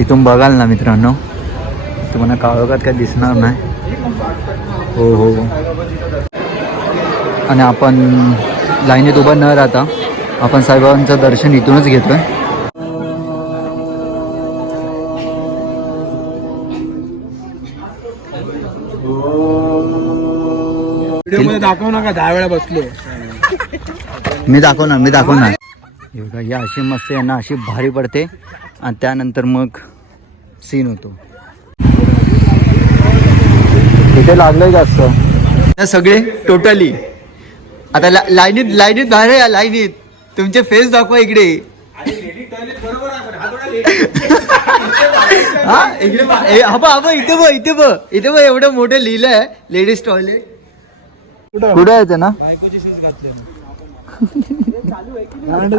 इथून बघाल ना मित्रांनो. तुम्हाला काळोखात काय दिसणार नाही. हो हो. आणि आपण लाईनीत उभं न राहता आपण साईबाबांचं दर्शन इथूनच घेतोय. दाखव नका दहा वेळा बसलो. मी दाखवणार मी दाखवणार. हे अशी मस्त आहे ना अशी भारी पडते. आणि त्यानंतर मग सीन होतो. इथे लागलंय जास्त. सगळे टोटली आता ला- लाईनीत लाईनीत बाहेर या लाईनीत. तुमचे फेस दाखवा इकडे. हा इकडे हा बा हा बा, इथे बघ इथे इथे बघ एवढं मोठं लिहिलंय लेडीज टॉयलेट कुठं यायचं ना? इकडे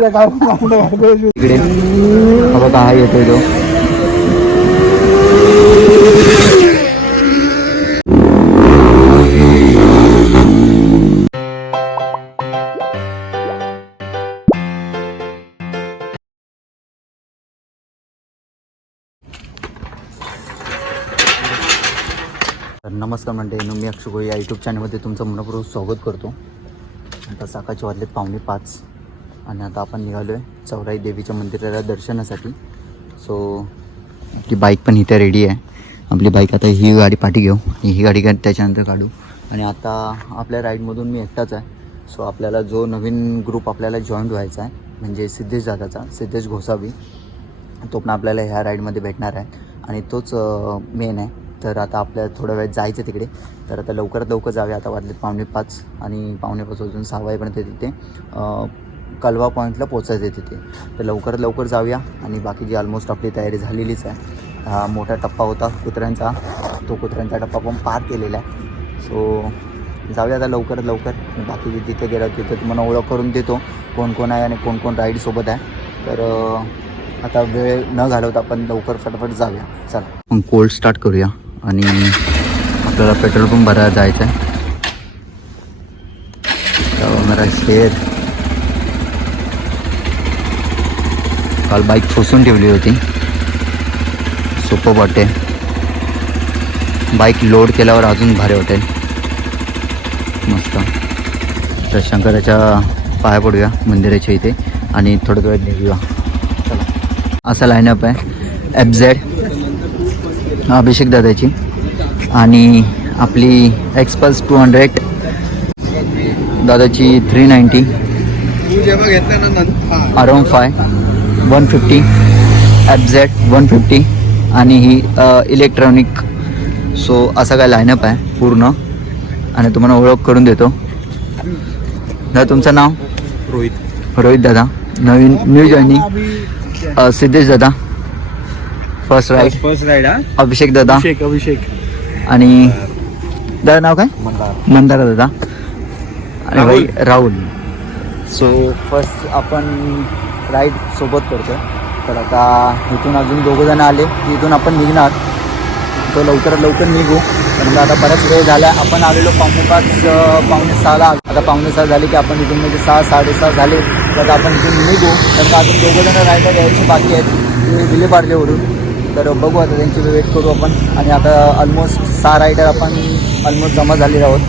बघा हा येतोय तो तर नमस्कार म्हणते मी अक्षय या यूट्यूब चॅनलमध्ये तुमचं मनपूर्वक स्वागत करतो. आता सकाळचे वाजलेत पावणे पाच. आणि आता आपण निघालो आहे चौराई देवीच्या मंदिराला दर्शनासाठी. सो आपली बाईक पण इथे रेडी आहे. आपली बाईक आता ही गाडी पाठी घेऊ आणि ही गाडी त्याच्यानंतर काढू. आणि आता आपल्या राईडमधून मी एकटाच आहे. सो आपल्याला जो नवीन ग्रुप आपल्याला जॉईंट व्हायचा आहे म्हणजे सिद्धेश दादाचा सिद्धेश घोसावी तो पण आपल्याला ह्या राईडमध्ये भेटणार आहे. आणि तोच मेन आहे. तर आता आपल्याला थोडा वेळ जायचं तिकडे. तर आता लवकरात लवकर जाऊया आता वाजलेत पावणे पाच आणि पावणे पाच वाजून सहा वाजेपर्यंत तिथे. कलवा पॉईंटला पोचायचं आहे तिथे. तर लवकरात लवकर जाऊया आणि बाकीची ऑलमोस्ट आपली तयारी झालेलीच आहे. हा मोठा टप्पा होता कुत्र्यांचा. तो कुत्र्यांचा टप्पा पण पार केलेला आहे. सो जाऊया आता लवकरात लवकर. बाकी तिथे गेलं तिथे तुम्हाला ओळख करून देतो कोण कोण आहे आणि कोण कोण राईडसोबत आहे. तर आता वेळ न घालवता आपण लवकर फटाफट जाऊया. चला. कोल्ड स्टार्ट करूया आणि आपल्याला पेट्रोल पंप भरायला जायचं आहे शेर काल बाईक फुसून ठेवली होती. सोपं वाटे बाईक लोड केल्यावर अजून भारी वाटेल. मस्त. तर शंकराच्या पाया पडूया मंदिराच्या इथे. आणि थोडं वेळ निघूया. चला. असा लाईनअप आहे. एफ झेड अभिषेक दादाची. आणि आपली एक्सपल्स टू हंड्रेड दादाची थ्री नाईन्टी तू जेव्हा घेतला ना नं- हा. Around five one fifty F Z one fifty आणि ही इलेक्ट्रॉनिक सो असा काय लाईनअप आहे पूर्ण. आणि तुम्हाला ओळख करून देतो. दादा तुमचं नाव? रोहित. रोहित दादा. नवीन न्यू जॉईनिंग सिद्धेश दादा. First ride first ride Abhishek दादा. अभिषेक अभिषेक. आणि दादा नाव काय? मंदार. मंदारा दादा. आणि भाई राहुल. राहुल. सो फर्स्ट आपण राईड सोबत करतो तर आता इथून अजून दोघं जण आले. की इथून आपण निघणार. तो लवकरात लवकर निघू. कारण आता बऱ्याच वेळ झाला आपण आलेलो पाहुणे पाच पाहुणे पावणे सहाला. आता पावणे सहा झाले की आपण इथून म्हणजे सहा साडेसहा झाले. तर आता आपण इथून निघू. तर अजून दोघं जण रायडर यायची बाकी आहेत. ते विले पार्लेवरून तर बघू आता त्यांची वेट करू आपण. आणि आता ऑलमोस्ट सहा रायडर आपण ऑलमोस्ट जमा झालेले आहोत.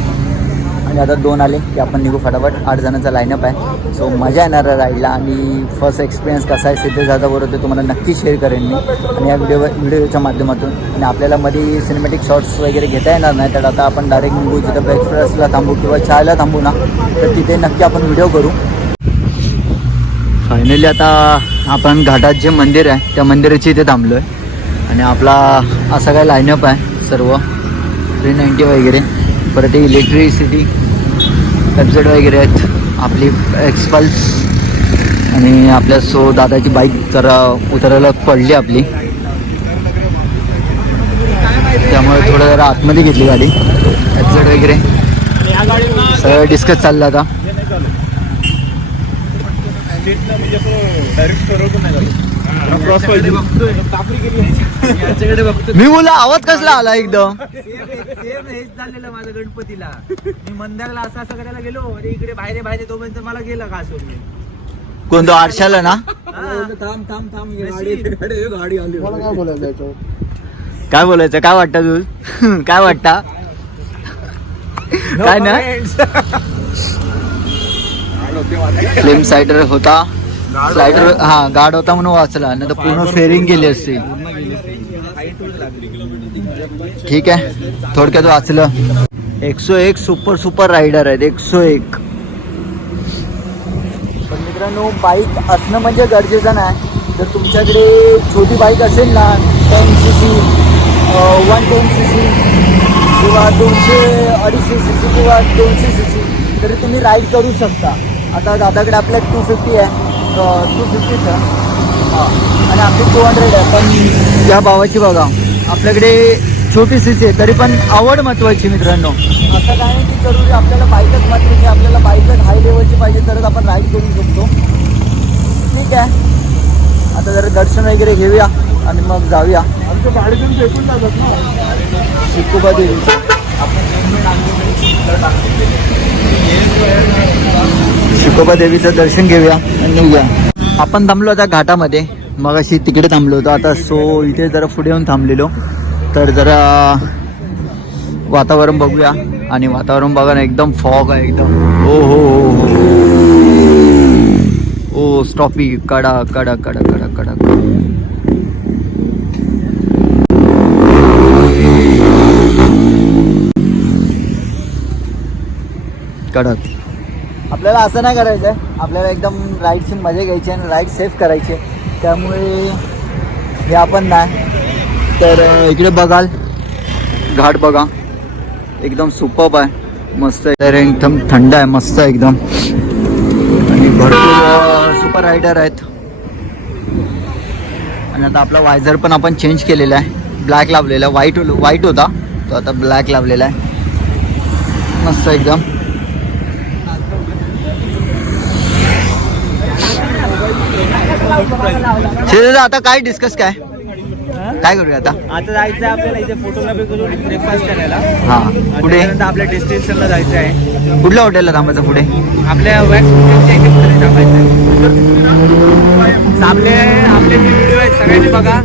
आणि आता दोन आले की आपण निघू फटाफट. आठ जणांचा लाईनअप आहे. सो मजा येणार आहे राईडला आणि फर्स्ट एक्सपिरियन्स कसा आहे सिद्धेश दादाबरोबर ते तुम्हाला नक्की शेअर करेन मी. आणि या व्हिडिओ व्हिडिओच्या माध्यमातून. आणि आपल्याला मध्ये सिनेमॅटिक शॉट्स वगैरे घेता येणार नाही तर आता आपण डायरेक्ट निघू. जिथं ब्रेकफास्टला थांबू किंवा चायला थांबू ना तर तिथे नक्की आपण व्हिडिओ करू. फायनली आता आपण घाटात जे मंदिर आहे त्या मंदिराच्या इथे थांबलो आहे आणि आपला असा काय लाईनअप आहे सर्व. थ्री नाईन्टी वगैरे. परत इलेक्ट्रिसिटी वेबसाईट वगैरे आहेत. आपली एक्सपल्स आणि आपल्या सो दादाची बाईक जरा उतरायला पडली आपली. त्यामुळे थोडं जरा आतमध्ये घेतली गाडी. वेबसाईट वगैरे. सगळं डिस्कस चाललं आता. क्रॉस पाहिजे मी बोला आवाज कसला आला एकदम? सेम हेच झालेलं माझं गणपतीला. मी मंदारला असं असं करायला गेलो अरे इकडे बाहेर बाहेर तोपर्यंत मला गेलं का सोडून कोणतो आरशाला ना? थांब थांब थांब गाडी गाडी आली मला काय बोलायचं याच्यावर? काय बोलायचं? काय वाटतं तू काय वाटतं? काय ना? फ्लेम सायडर होता. सायडर हा गाड होता म्हणून वाचला. नाही तर पूर्ण फेरिंग गेली असती. ठीक आहे. थोडक्यात वाचलं. एकशे एक सुपर सुपर रायडर आहेत. एकशे एक. पण मित्रांनो बाईक असणं म्हणजे गरजेचं नाही. जर तुमच्याकडे छोटी बाईक असेल ना टेन सी सी वन टेन सी सी किंवा दोनशे अडीचशे सी सी किंवा दोनशे सी सी तरी तुम्ही राईड करू शकता. आता दादाकडे आपल्या टू फिफ्टी आहे. टू फिफ्टीचं हां आणि आपली टू हंड्रेड आहे. पण या भावाची बघा आपल्याकडे छोटी सी सी आहे तरी पण आवड महत्त्वाची मित्रांनो. असं काय नाही की जरुरी आपल्याला बाईकच आहे. आपल्याला बाईकच हाय लेवलची पाहिजे तरच आपण राईड करू शकतो. ठीक आहे. आता जरा दर्शन वगैरे घेऊया आणि मग जाऊया. आमच्या गाडीतून फेकून जातात ना. शिकोबा देवी. शिकोबा देवीचं दर्शन घेऊया आणि निघूया. आपण थांबलो आता घाटामध्ये. मग अशी तिकडे थांबलो होतो. आता सो इथे जरा पुढे येऊन थांबलेलो. तर जरा वातावरण बघूया. आणि वातावरण बघा ना एकदम फॉग आहे एकदम. हो हो हो हो. ओ स्टॉपी कडा कडा कडा कडा कडा. कडक. आपल्याला असं नाही करायचं आहे. आपल्याला एकदम राईडची मजा घ्यायची आणि राईड सेफ करायची त्यामुळे हे आपण नाही. तर इकडे बघाल. घाट बघा. एकदम सुपब आहे. मस्त आहे. एकदम थंड आहे. मस्त आहे एकदम. आणि भरपूर सुपर रायडर आहेत. आणि आता आपला वायझर पण आपण चेंज केलेला आहे. ब्लॅक लावलेला आहे. व्हाईट व्हाईट होता. तो आता ब्लॅक लावलेला आहे. मस्त एकदम. शेजारी आता काय डिस्कस काय? काय करूया आता? आता जायचं आपल्याला इथे फोटोग्राफी करून ब्रेकफास्ट करायला. हा पुढे? त्यानंतर आपल्या डेस्टिनेशनला जायचं आहे. कुठल्या हॉटेलला थांबायचं पुढे? आपल्या वॅक्स थांबायचं आपले आपले जे व्हिडिओ आहेत सगळ्यांनी बघा.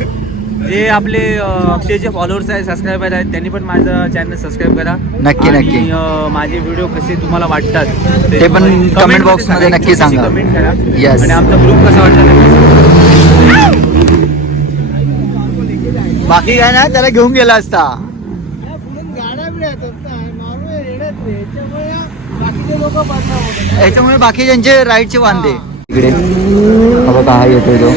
जे आपले अक्षयचे फॉलोअर्स आहेत सबस्क्रायबर आहेत त्यांनी पण माझं चॅनल सबस्क्राईब करा. नक्की, नक्की. माझे व्हिडिओ कसे तुम्हाला वाटतात ते पण comment comment मध्ये. नक्की सांगा. आणि आमचा ग्रुप कसा वाटला नक्की सांगा. बाकी काय नाही त्याला घेऊन गेला असता. याच्यामुळे बाकीच्यांचे राईडचे वांदे. इकडे. बघा हा येतोय तो.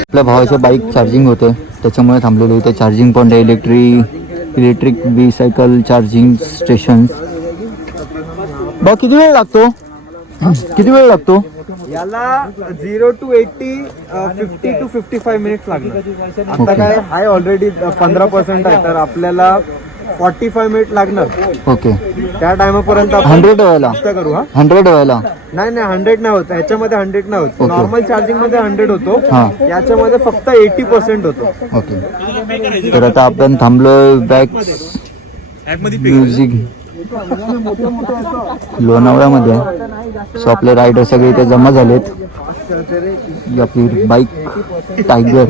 आपल्या भावाच्या बाईक चार्जिंग होते. त्याच्यामुळे थांबलेलो इथे चार्जिंग पॉईंट आहे इलेक्ट्रिक इलेक्ट्रिक बी सायकल चार्जिंग स्टेशन बघ किती वेळ लागतो? किती वेळ लागतो? याला zero to eighty fifty to fifty five minutes लागणार. आता. काय हाय ऑलरेडी पंधरा पर्सेंट आहे तर आपल्याला फॉर्टी फाय मिनिट लागणार. ओके. त्या टायमापर्यंत आपण हंड्रेड व्हायला करू हा? हंड्रेड व्हायला नाही नाही हंड्रेड नाही होत. ह्याच्यामध्ये हंड्रेड नाही होत. नॉर्मल चार्जिंगमध्ये हंड्रेड होतो. हा. याच्यामध्ये फक्त एटी पर्सेंट होतो. ओके. तर आता आपण थांबलोय बॅक म्युझिक लोणावळ्यामध्ये सो आपले रायडर सगळे इथे जमा झालेत. आपली बाईक टायगर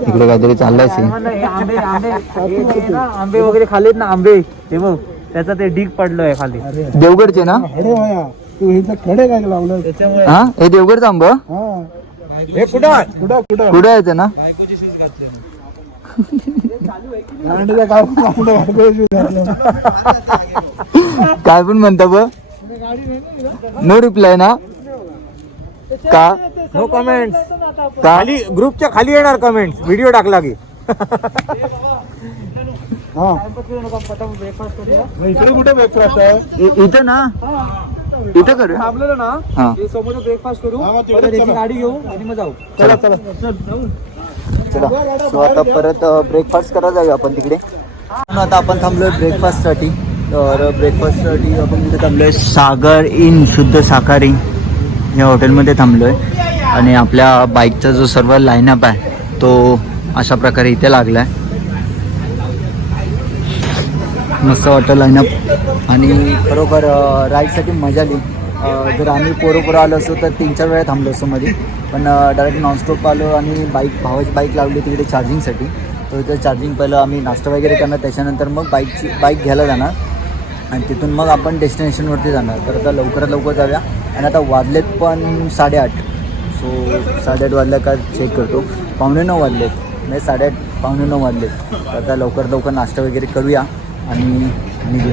तिकडे काहीतरी चाललंय आंबे आंबे ना, आंबे वगैरे खाल्लेत ना आंबे. हे बघ त्याचा ते ढीग पडलोय खाली. देवगडचे ना? तू इथं खडे काय लावलं हा? हे देवगडचं आंब? हे. कुठं कुठं कुठं? कुठे यायचं ना? काय पण म्हणता ब. नो रिप्लाय ना? का? नो कमेंट खाली ग्रुपच्या खाली येणार कमेंट व्हिडिओ टाकला की. इकडे कुठे ब्रेकफास्ट आहे? इथं ना? इथं करूया थांबलेलो ना हा. समोर ब्रेकफास्ट करू. गाडी घेऊ आणि मग जाऊ. चला चला. चला. सो आता परत ब्रेकफास्ट करायला जाऊया आपण तिकडे. आता आपण थांबलोय ब्रेकफास्टसाठी तर ब्रेकफास्टसाठी आपण तिथे थांबलोय सागर इन शुद्ध साकारी या हॉटेलमध्ये थांबलोय. आणि आपल्या बाईकचा जो सर्व लाईनअप आहे तो अशा प्रकारे इथे लागला आहे मस्त वाटतं लाईनअप आणि खरोखर राईडसाठी मजा आली. जर आम्ही पोरं पोरं आलो असतो तर तीन चार वेळा थांबलो असतो मध्ये. पण डायरेक्ट नॉनस्टॉप आलो आणि बाईक भावाची बाईक लावली तिकडे चार्जिंगसाठी तर इथं चार्जिंग पहिलं आम्ही नाश्ता वगैरे करणार त्याच्यानंतर मग बाईकची बाईक घ्यायला जाणार. आणि तिथून मग आपण डेस्टिनेशनवरती जाणार. तर आता लवकरात लवकर जाऊया. आणि आता वाजलेत पण साडेआठ. सो साडेआठ वाजल्या का चेक करतो. पावणे नऊ वाजलेत. नाही साडेआठ पावणे नऊ वाजलेत. तर आता लवकर लवकर नाश्ता वगैरे करूया आणि निघू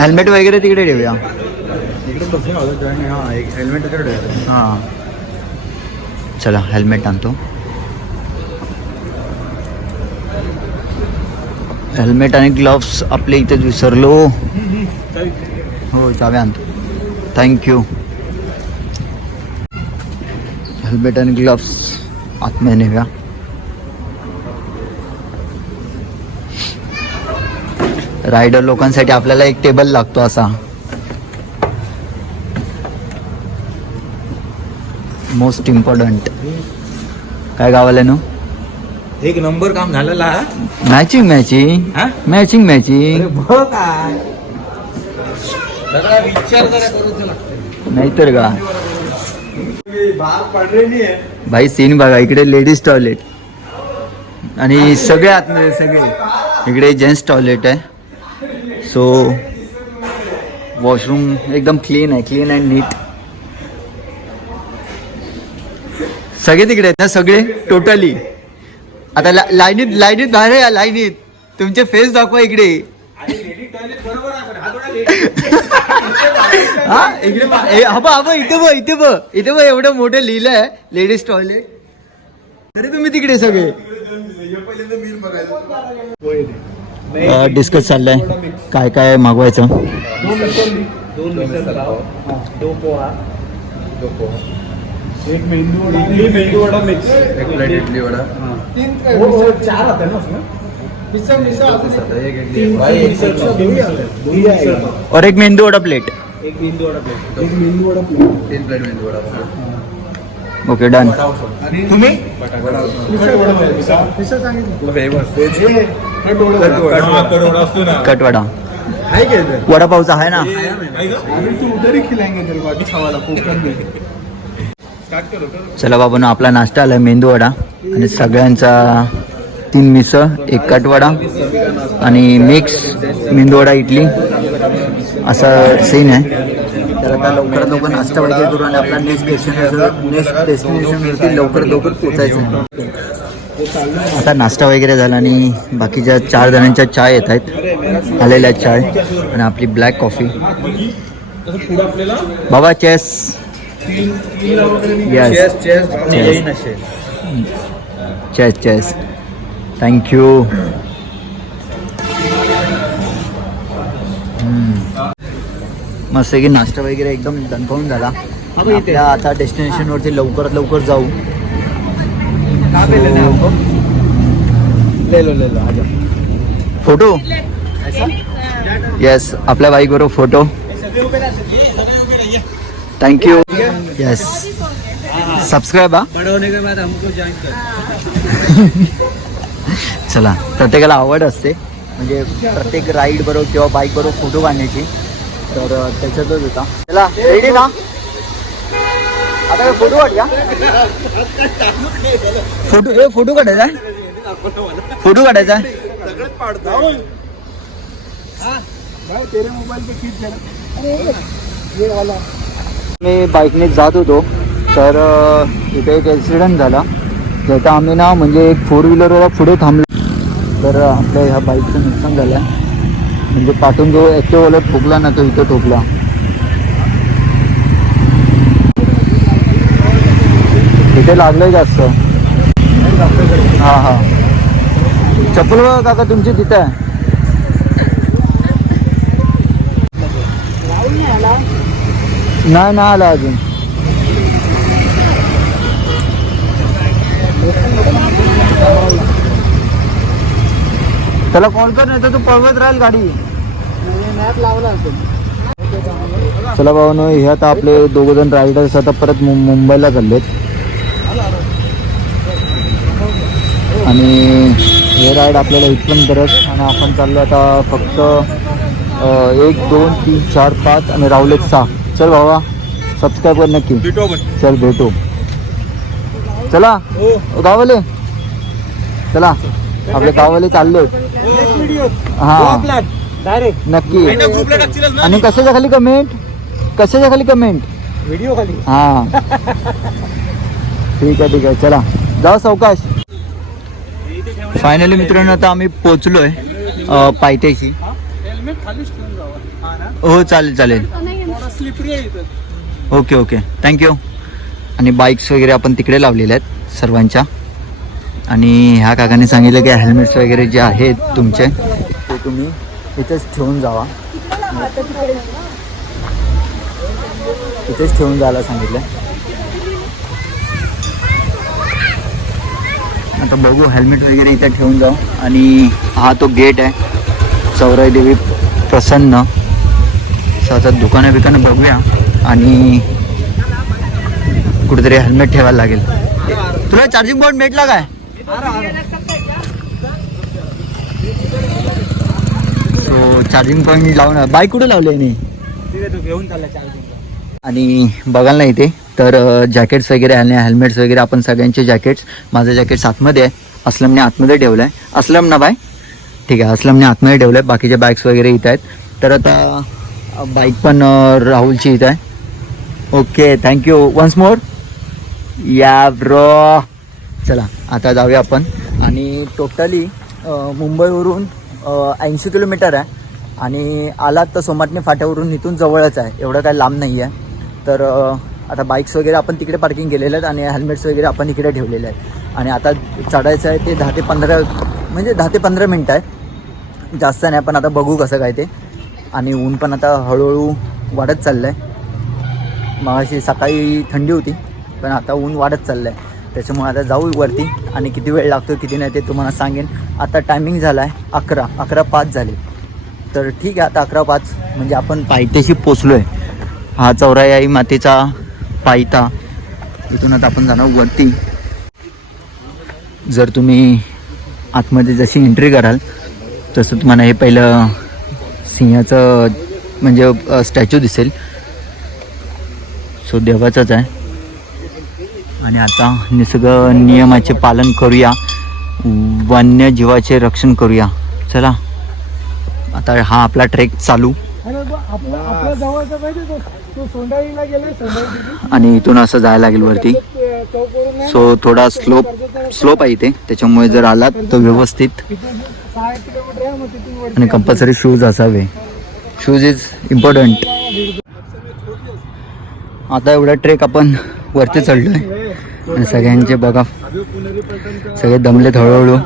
हेल्मेट वगैरे तिकडे ठेवूया. हाँ चला हेल्मेट आणतो. हेल्मेट आणि ग्लोव्स आपल्या इथेच विसरलो. हो चाव्या आणतो. थँक्यू हेल्मेट आणि ग्लोव्स आतमध्ये नेऊया. रायडर लोकांसाठी आपल्याला एक टेबल लागतो असा. मोस्ट इम्पॉर्टंट काय गावाला नो एक नंबर काम झालेला? मॅचिंग मॅचिंग हा? Matching matching. नाहीतर का? भाई सीन बघा. इकडे लेडीज टॉयलेट आणि सगळे आतमध्ये सगळे. इकडे जेंट्स टॉयलेट आहे. सो वॉशरूम एकदम क्लीन आहे क्लीन अँड नीट सगळे तिकडे आहेत ना सगळे? टोटली आता ला- लाईनीत लाईनीत बाहेर या लाईनीत. तुमचे फेस दाखवा इकडे. हा इकडे हा बा हा बा, इथे बघ इथे बघ इथे बघ एवढं मोठं लिहिलं आहे. लेडीज टॉयलेट तरी तुम्ही तिकडे सगळे. डिस्कस चाललंय. काय काय मागवायचं? दोन मिसळ पाव दो पोहा दो पोहा एक मेंदू वडा इडली मेंदू वडा मिक्स एक प्लेट इडली वडा. तीन हो हो चार आते ना उसमें मिसळ मिसळ एक इडली. भाई एक मिसळ पाव दोन मिसळ पाव और एक मेंदू वडा प्लेट एक मेंदू वडा प्लेट एक मेंदू वडा प्लेट तीन प्लेट मेंदू वडा. ओके डन तुम्ही? ना. कटवडा. वडापावचा आहे ना? अभी तू उधर ही खिलाएंगे तेरे को अच्छा वाला कोकण में स्टार्ट करो करो. चला बाबून आपला नाश्ता आलाय मेंदू वडा आणि सगळ्यांचा तीन मिसळ एक कटवडा आणि मिक्स मेंदू वडा इडली. असा सीन आहे. तर आता लवकरात लवकर नाश्ता वगैरे करून आपला नेक्स्ट डेस्टिनेशन नेक्स्ट डेस्टिनेशनवरती लवकरात लवकर पोचायचं आता नाश्ता वगैरे झाला आणि बाकीच्या चार जणांच्या चाय येत आहेत. आलेल्या चाय आणि आपली ब्लॅक कॉफी बाबा chess yes chess chess chess thank you मस्त की नाश्ता वगैरे एकदम दणकावून झाला. आपल्या आता डेस्टिनेशनवरती लवकरात लवकर जाऊ. ले लो ले लो आजा फोटो येस आपल्या बाईक बरोबर photo thank you yes subscribe हा? चला प्रत्येकाला आवड असते. म्हणजे प्रत्येक राईड बरोबर किंवा बाईक बरोबर फोटो काढण्याची. तर त्याच्यातच होता. चला रेडी ना? आता फोटो काढूया? फोटो हे फोटो काढायचा आहे? फोटो काढायचा आहे? भाई तेरे मोबाइल पे खींच जरा ये वाला मी बाईकने जात होतो तर इथे एक ॲक्सिडेंट झाला. ज्याचा आम्ही ना म्हणजे एक फोर व्हीलरवाला पुढे थांबलो. तर आपल्या ह्या बाईकचं नुकसान झालं आहे म्हणजे पाठून जो ॲक्टिव्हवाला ठोकला ना तो इथं ठोकला. इथे लागलंय जास्त. हां हां. चप्पल बघा काका तुमची तिथं आहे. नाही ना आला अजून. त्याला कॉल कर नाही तर तू पळवत राहील गाडी. मॅप लावला असेल चला भावानो हे आता आपले दोघ जण रायडर्स आता परत मुं- मुंबईला चाललेत. आणि हे राईड आपल्याला इथपर्यंतच आणि आपण चाललो आता फक्त एक दोन तीन चार पाच आणि राहुल एक सहा. चल भावा सबस्क्राईब कर नक्की. चल भेटू. चला. गावाले. चला. आपले गावाले चाललो. हा. डायरेक्ट नक्की. आणि कशाच्या खाली कमेंट कशाच्या खाली कमेंट व्हिडिओ खाली हा. ठीक आहे ठीक आहे. चला. जा सावकाश. फायनली मित्रांनो आता आम्ही पोचलोय पायथ्याशी. हो चालेल चालेल. Okay okay. थँक्यू आणि बाईक्स वगैरे आपण तिकडे लावलेल्या आहेत सर्वांच्या. आणि ह्या काकाने सांगितलं की हेल्मेट्स वगैरे जे आहेत तुमचे ते तुम्ही इथेच ठेवून जावा. इथेच ठेवून जायला सांगितलं. आता बघू हेल्मेट वगैरे इथे ठेवून जाऊ. आणि हा तो गेट आहे. चौराई देवी प्रसन्न. सहसा दुकानं बिकानं बघूया. आणि कुठेतरी हेल्मेट ठेवायला लागेल. तुला चार्जिंग बोर्ड भेटला काय? सो चार्जिंग पॉईंट लावून बाईक कुठे लावले नाही घेऊन चालला चार्जिंग आणि बघायला नाही ते. तर जॅकेट्स वगैरे आणि हेल्मेट्स वगैरे आपण सगळ्यांचे जॅकेट्स माझं जॅकेट्स आतमध्ये आहे. असलमने आतमध्ये ठेवलं आहे असलम ना बाय? ठीक आहे असलमने आतमध्ये ठेवलं आहे बाकीचे बॅग्स वगैरे इथं आहेत. तर आता बाईक पण राहुलची इथं आहे. ओके थँक्यू वन्स मोर या ब्रो चला आता जाऊया आपण. आणि टोटली मुंबईवरून ऐंशी किलोमीटर आहे. आणि आलात तर सोमाटणे फाट्यावरून इथून जवळच आहे. एवढं काय लांब नाही आहे. तर आता बाईक्स वगैरे आपण तिकडे पार्किंग केलेले आहेत आणि हेल्मेट्स वगैरे आपण इकडे ठेवलेले आहेत. आणि आता चढायचं आहे ते दहा ते पंधरा म्हणजे दहा ते पंधरा मिनटं आहे जास्त नाही आपण आता बघू कसं काय ते. आणि ऊन पण आता हळूहळू वाढत चाललं आहे मगाशी सकाळी थंडी होती पण आता ऊन वाढत चाललं आहे त्याच्यामुळे आता जाऊ वरती आणि किती वेळ लागतो किती नाही ते तुम्हाला सांगेन. आता टायमिंग झाला आहे अकरा अकरा पाच झाले. तर ठीक आहे आता अकरा पाच म्हणजे आपण पायथ्याशी पोचलो आहे हा चौरायाई मातेचा पायथा. इथून आता आपण जाणार वरती. जर तुम्ही आतमध्ये जशी एंट्री कराल तसं तुम्हाला हे पहिलं सिंहाचं म्हणजे स्टॅच्यू दिसेल. सो देवाचाच आहे. आणि आता निसर्ग नियमाचे पालन करूया. वन्यजीवाचे रक्षण करूया. चला. आता हा आपला ट्रेक चालू. आणि इथून असं जायला लागेल वरती. सो थोडा स्लोप स्लोप आहे इथे. त्याच्यामुळे जर आलात तर व्यवस्थित. आणि कंपल्सरी शूज असावे. शूज इज इम्पॉर्टंट आता एवढा ट्रेक आपण वरती चढलोय. आणि सगळ्यांचे बघा. सगळे दमलेत हळूहळू.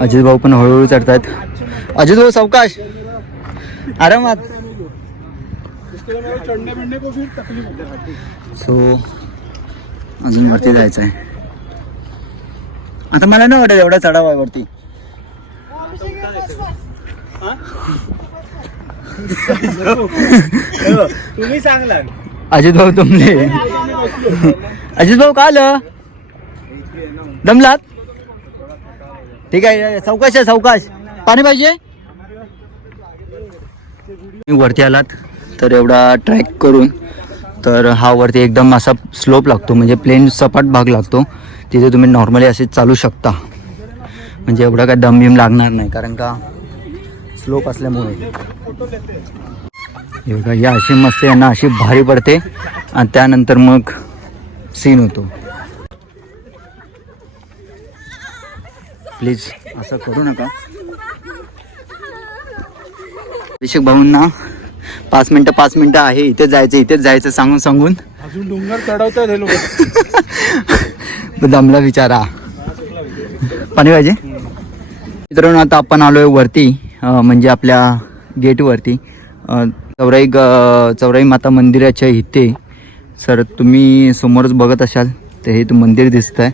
अजित भाऊ पण हळूहळू चढतायत. अजित भाऊ सावकाश. आरामात. सो अजून वरती जायचं आहे आता मला नाही वाटत एवढा चढावा आहे वरती. तुम्ही सांगला अजित भाऊ तुमले. अजित भाऊ का आलं? दमलात? ठीक आहे सावकाश आहे सावकाश. पाणी पाहिजे? वरती आलात तर एवढा ट्रॅक करून तर हा वरती एकदम असा स्लोप लागतो म्हणजे प्लेन सपाट भाग लागतो. तिथे तुम्ही नॉर्मली असे चालू शकता. म्हणजे एवढा काय दम बिम लागणार नाही कारण का? स्लोप असल्यामुळे. बघा या अशी मस्त यांना अशी भारी पडते. आणि त्यानंतर मग सीन होतो. प्लीज असं करू नका. अभिषेक भाऊंना पाच मिनटं पाच मिनटं आहे इथेच जायचं इथेच जायचं सांगून सांगून. अजून डोंगर चढवतात हे लोक. दमला विचारा पाणी पाहिजे? मित्रांनो आता आपण आलोय वरती अं, म्हणजे आपल्या गेटवरती चौराई ग चौराई माता मंदिराच्या इथे सर तुम्ही समोरच बघत असाल ते हे मंदिर दिसत आहे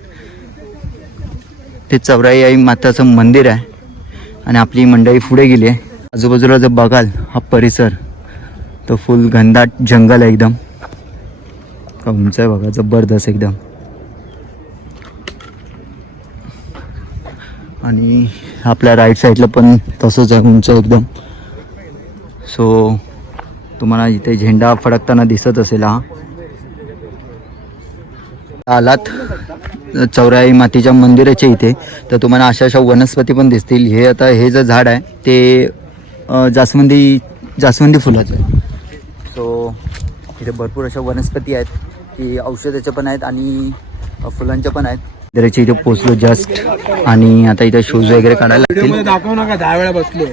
ते चौराई आई माताचं मंदिर आहे आणि आपली मंडळी पुढे गेली आहे. आजूबाजूला जर बघाल हा परिसर तो फुल घनदाट जंगल आहे एकदम. का उंच आहे बघा जबरदस्त एकदम. आणि आपल्या राईट साईडला पण तसंच आहे उंच एकदम. सो तुम्हाला इथे झेंडा फडकताना दिसत असेल हा. आलात. चौराई मातीच्या मंदिराच्या इथे. तर तुम्हाला अशा अशा वनस्पती पण दिसतील. हे आता हे जे झाड आहे ते जास्वंदी जास्वंदी फुलाचं आहे. सो इथे भरपूर अशा वनस्पती आहेत की औषधाच्या पण आहेत आणि फुलांच्या पण आहेत. मंदिराच्या इथे पोचलो जस्ट आणि आता इथे शूज वगैरे काढायला लागतील दाखव नका दहा वेळा बसलो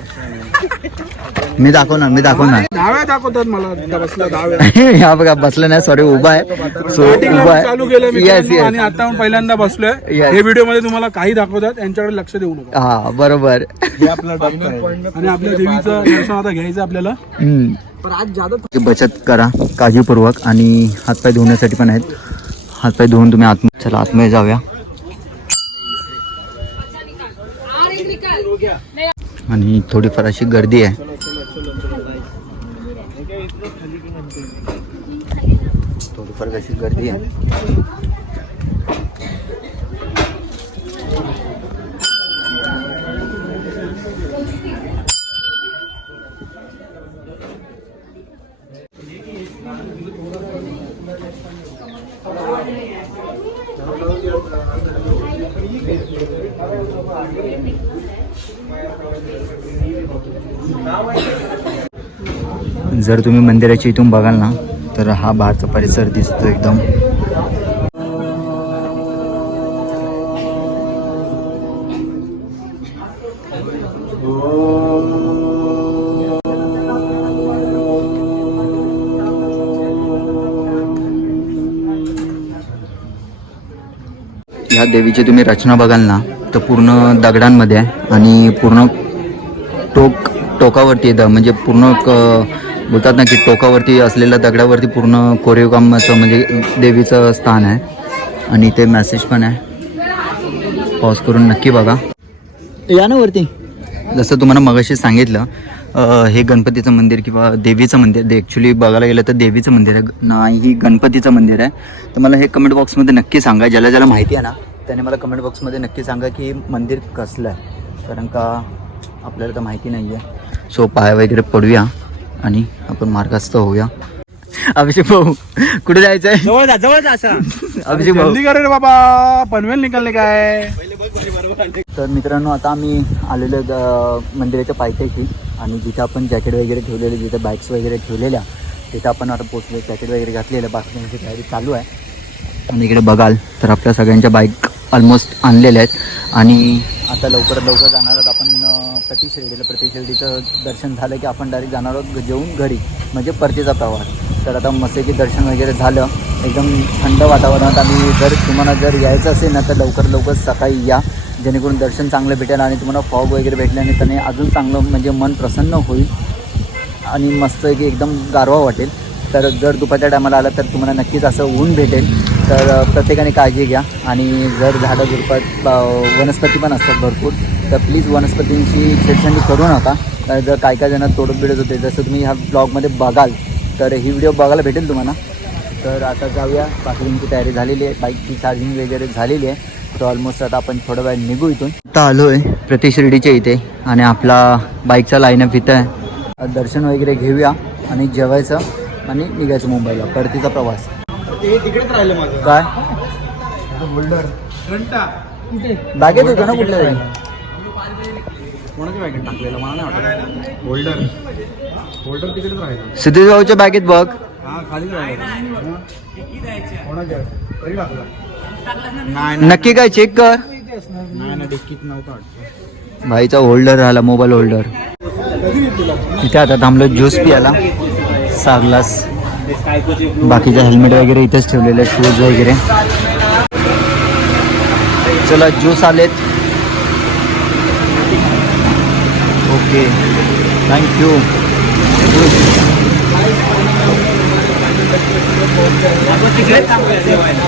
मी दाखवणार मी दाखवणार दहा वेळा दाखवतात मला बसला हा बघा बसलं नाही सॉरी उभा आहे. सो उभा चालू केलं आहे आणि येस आता पहिल्यांदा बसलोय. Yes. हे व्हिडिओमध्ये तुम्हाला काही दाखवतात यांच्याकडे लक्ष देऊ नका. हा बरोबर. हे आपला आणि आपल्या देवीचं दर्शन आता घ्यायचं आपल्याला. हम्म. बचत करा काळजीपूर्वक आणि हातपाय धुवण्यासाठी पण आहेत. हातपाय धुवून तुम्ही आत चला आतमध्ये जाऊया. आणि थोडीफार अशी गर्दी आहे. थोडीफार अशी गर्दी आहे. जर तुम्ही मंदिराच्या इथून बघाल ना तर हा बाहेरचा परिसर दिसतो एकदम. या देवीची तुम्ही रचना बघाल ना तर पूर्ण दगडांमध्ये आहे आणि पूर्ण टोक टोकावरती येतं. म्हणजे पूर्ण क बोलतात ना की टोकावरती असलेल्या दगडावरती पूर्ण कोरीवकामाचं म्हणजे देवीचं स्थान आहे. आणि इथे मॅसेज पण आहे. पॉज करून नक्की बघा. या ना वरती. जसं तुम्हाला मगाशी सांगितलं हे गणपतीचं मंदिर किंवा देवीचं मंदिर ते ॲक्च्युली बघायला गेलं तर देवीचं मंदिर आहे. नाही ही गणपतीचं मंदिर आहे. तर मला हे कमेंट बॉक्समध्ये नक्की सांगा. ज्याला ज्याला माहिती आहे ना त्याने मला कमेंट बॉक्समध्ये नक्की सांगा की मंदिर कसलं आहे. कारण का आपल्याला तर माहिती नाही आहे सो पाय वगैरे पडूया. आणि आपण मार्गस्थ होऊया. अभिषेक भाऊ कुठे जायचं आहे जवळ जा जवळ जा असा अभिषेक भाऊ. जल्दी करे रे बाबा पनवेल निकालने काय? तर मित्रांनो आता आम्ही आलेलो मंदिराच्या पायथ्याशी. आणि जिथे आपण जॅकेट वगैरे ठेवलेले जिथे बाईक्स वगैरे ठेवलेल्या तिथे आपण आता पोचलो जॅकेट वगैरे घातलेलं बाथरूमची तयारी चालू आहे. आणि इकडे बघाल तर आपल्या सगळ्यांच्या बाईक ऑलमोस्ट आणलेल्या आहेत. आणि आता लवकरात लवकर जाणार आहोत आपण अ, प्रति शिर्डीला. प्रति शिर्डीचं दर्शन झालं की आपण डायरेक्ट जाणार आहोत जेवून घरी म्हणजे परतीचा प्रवास. तर आता मस्तपैकी दर्शन वगैरे झालं. एकदम थंड वातावरणात आणि जर तुम्हाला जर यायचं असेल ना तर लवकर लवकर सकाळी या. जेणेकरून दर्शन चांगलं भेटेल आणि तुम्हाला फॉग वगैरे भेटल्याने त्याने अजून चांगलं म्हणजे मन प्रसन्न होईल आणि मस्त की एकदम गारवा वाटेल. तर जर दुपारच्या टायमाला आला तर तुम्हाला नक्कीच असं ऊन भेटेल. तर प्रत्येकाने काळजी घ्या आणि जर झाडं झुडपात वनस्पती पण असतात भरपूर तर प्लीज वनस्पतींची छेडछाडी करू नका. तर जर काय काय जण तोडत बिडत होते जसं तुम्ही ह्या ब्लॉगमध्ये बघाल तर ही व्हिडिओ बघायला भेटेल तुम्हाला. तर आता जाऊया पार्किंगची तयारी झालेली आहे बाईकची चार्जिंग वगैरे झालेली आहे तर ऑलमोस्ट आता आपण थोडं वेळ निघू इथून. आता आलो आहे प्रति शिर्डीच्या इथे आणि आपला बाईकचा लाईनअप इथं आहे. दर्शन वगैरे घेऊया आणि जेवायचं आणि निघायचं मुंबईला परतीचा प्रवास. तिकडेच राहिलं माझं. काय? घंटा. बागेत होतं ना कुठल्या तरी? कोणाच्या बॅगेत टाकलेलं? मला नाही वाटत. होल्डर होल्डर तिकडेच राहिलं. सिद्धेश भाऊच्या बागेत बघ. हा खालीच राहिलं. कोणाच्या तरी टाकला नक्की काय चेक कर. नाही ना डिक्कीत नव्हता वाटतं. भाईचा होल्डर राहिला मोबाईल होल्डर इथे आता थांबलो ज्यूस पियाला सहा बाकीचे हेल्मेट वगैरे इथेच ठेवलेले शूज़ वगैरे. चला ज्यूस आलेत. ओके थँक्यू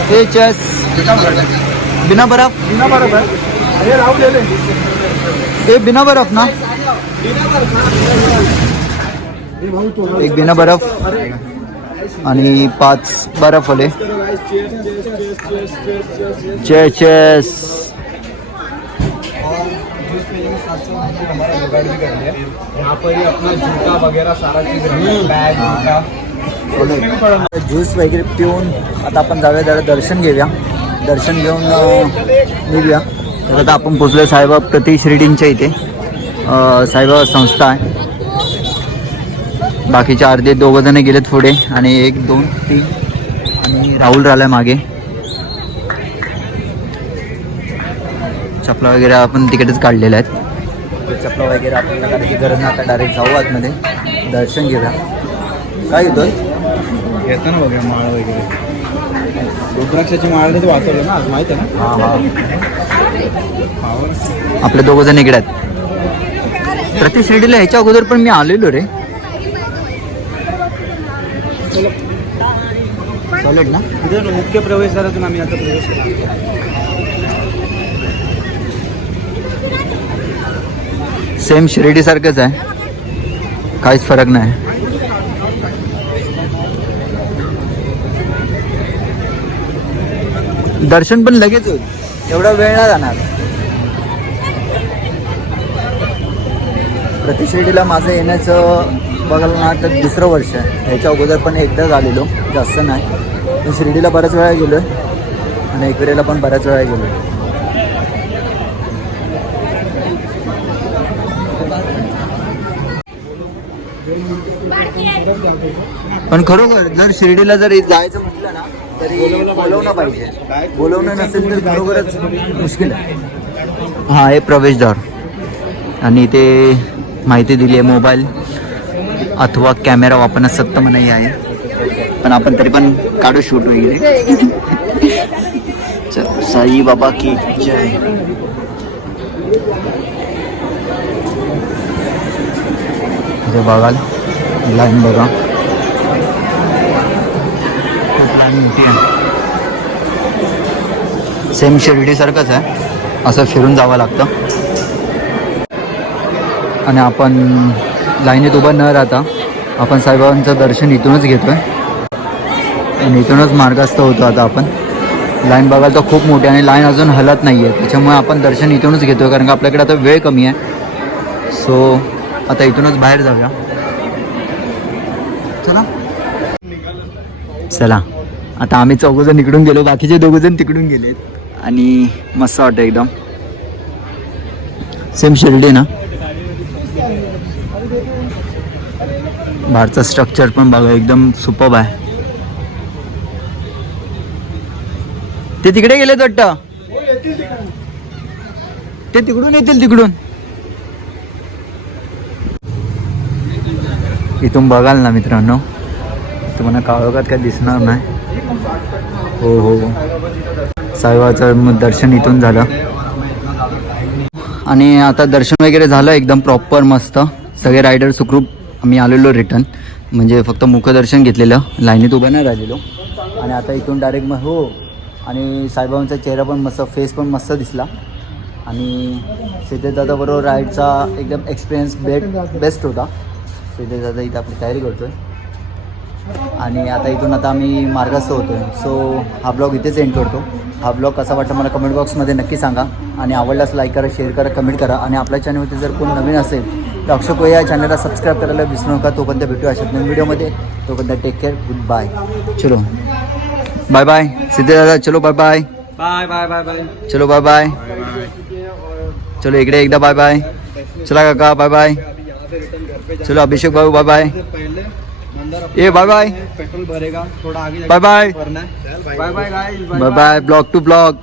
हे चेस बिना बर्फ़? बिना लावलेले हे। बिना बर्फ़ ना? एक बिना बर्फ़। आणि पाच बारा फले. चेस चेस ज्यूस वगैरे पिऊन आता आपण जाऊया जरा दर्शन घेऊया. दर्शन घेऊन निघूया. तर आता आपण पोचलो साईबाबा प्रतिश शिर्डींच्या इथे. साईबाबा संस्था आहे. बाकीचे अर्धे दोघं जण गेलेत पुढे आणि एक दोन तीन आणि राहुल राहिलाय मागे. चपला वगैरे आपण तिकडेच काढलेल्या आहेत. चपला वगैरे आपल्याला काढायची गरज नाही आता डायरेक्ट जाऊ आतमध्ये. दर्शन घेऊया. काय घेतो ना वगैरे माळ वगैरे. रुद्राक्षाची माळ तर वाचवलं ना आज माहिती आहे ना? हा हा. आपले दोघ जण इकडे आहेत. प्रति शिर्डीला ह्याच्या अगोदर पण मी आलेलो रे. सॉलिड ना? इथं मुख्य प्रवेशद्वारातून आम्ही आता प्रवेश करतो. सेम शिर्डी सारखंच आहे. काहीच फरक नाही. दर्शन पण लगेच होईल. एवढा वेळ नाही जाणार. प्रति शिर्डीला माझं येण्याचं बघायला ना तर दुसरं वर्ष आहे. ह्याच्या अगोदर पण एकदाच आलेलो जास्त नाही. पण शिर्डीला बऱ्याच वेळा गेलो आणि एकविरेला पण बऱ्याच वेळा गेलो पण खरोखर जर शिर्डीला जर जायचं म्हटलं ना तरी बोलवणं पाहिजे. बोलवणं नसेल तर खरोखरच मुश्किल आहे. हा हे प्रवेशद्वार. आणि ते माहिती दिली आहे मोबाईल. अथवा कॅमेरा वापरण्यास सक्त मनाई आहे. पण आपण तरी पण काढू शूट वगैरे. चल, साई बाबा की जय. इथे बघाल लाईन बघा. सेम शिर्डीसारखंच आहे. असं फिरून जावं लागतं. आणि आपण लाईनीत उभं न राहता आपण साईबाबांचं दर्शन इथूनच घेतो आणि इथूनच मार्गस्थ होतो आता आपण. लाईन बघायला तर खूप मोठी आहे आणि लाईन अजून हलत नाही आहे त्याच्यामुळे आपण दर्शन इथूनच घेतोय कारण का आपल्याकडे आता वेळ कमी आहे. सो आता इथूनच बाहेर जाऊया. चला. चला. आता आम्ही चौघजण इकडून गेलो. बाकीचे दोघंजण तिकडून गेलेत. आणि मस्त वाटतं एकदम. सेम शिर्डी ना? बाहेरचं स्ट्रक्चर पण बघा एकदम सुपब आहे. ते तिकडे गेलेत वाटतं? ते तिकडून येतील तिकडून. इथून बघाल ना मित्रांनो. तुम्हाला काळोखात काय दिसणार नाही. हो हो हो. मग दर्शन इथून झालं. आणि आता दर्शन वगैरे झालं एकदम प्रॉपर मस्त. सगळे रायडर सुखरूप आम्ही आलेलो रिटर्न. म्हणजे फक्त मुखदर्शन घेतलेलं. लाईनीत उभं नाही राहिलेलो. आणि आता इथून डायरेक्ट मग हो. आणि साईबाबांचा चेहरा पण मस्त फेस पण मस्त दिसला. आणि सिद्धेश बरोबर राईडचा एकदम एक्सपिरियन्स बेट बेस्ट होता. सिद्धेदादा इथं आपली तयारी करतोय. आणि आता इथून आता आम्ही मार्गस्थ होतोय. सो हा ब्लॉग इथेच एंड करतो. हा ब्लॉग कसा वाटतं मला कमेंट बॉक्समध्ये नक्की सांगा. आणि आवडल्यास लाईक करा शेअर करा कमेंट करा. आणि आपल्या चॅनलवरती जर कोण नवीन असेल अक्षय कोया या चॅनलला सबस्क्राईब करायला विसरू नका तोपर्यंत भेटू अशात नवीन व्हिडिओमध्ये तोपर्यंत टेक केअर गुड बाय चलो। बाय बाय सिद्धे दादा चलो bye bye bye bye bye bye चलो बाय बाय चलो इकडे एकदा बाय बाय चला काका बाय बाय चलो अभिषेक भाऊ बाय बाय ए बाय बाय पेट्रोल भरेगा थोड़ा आगे बाय बाय है। Bye bye bye bye blog to blog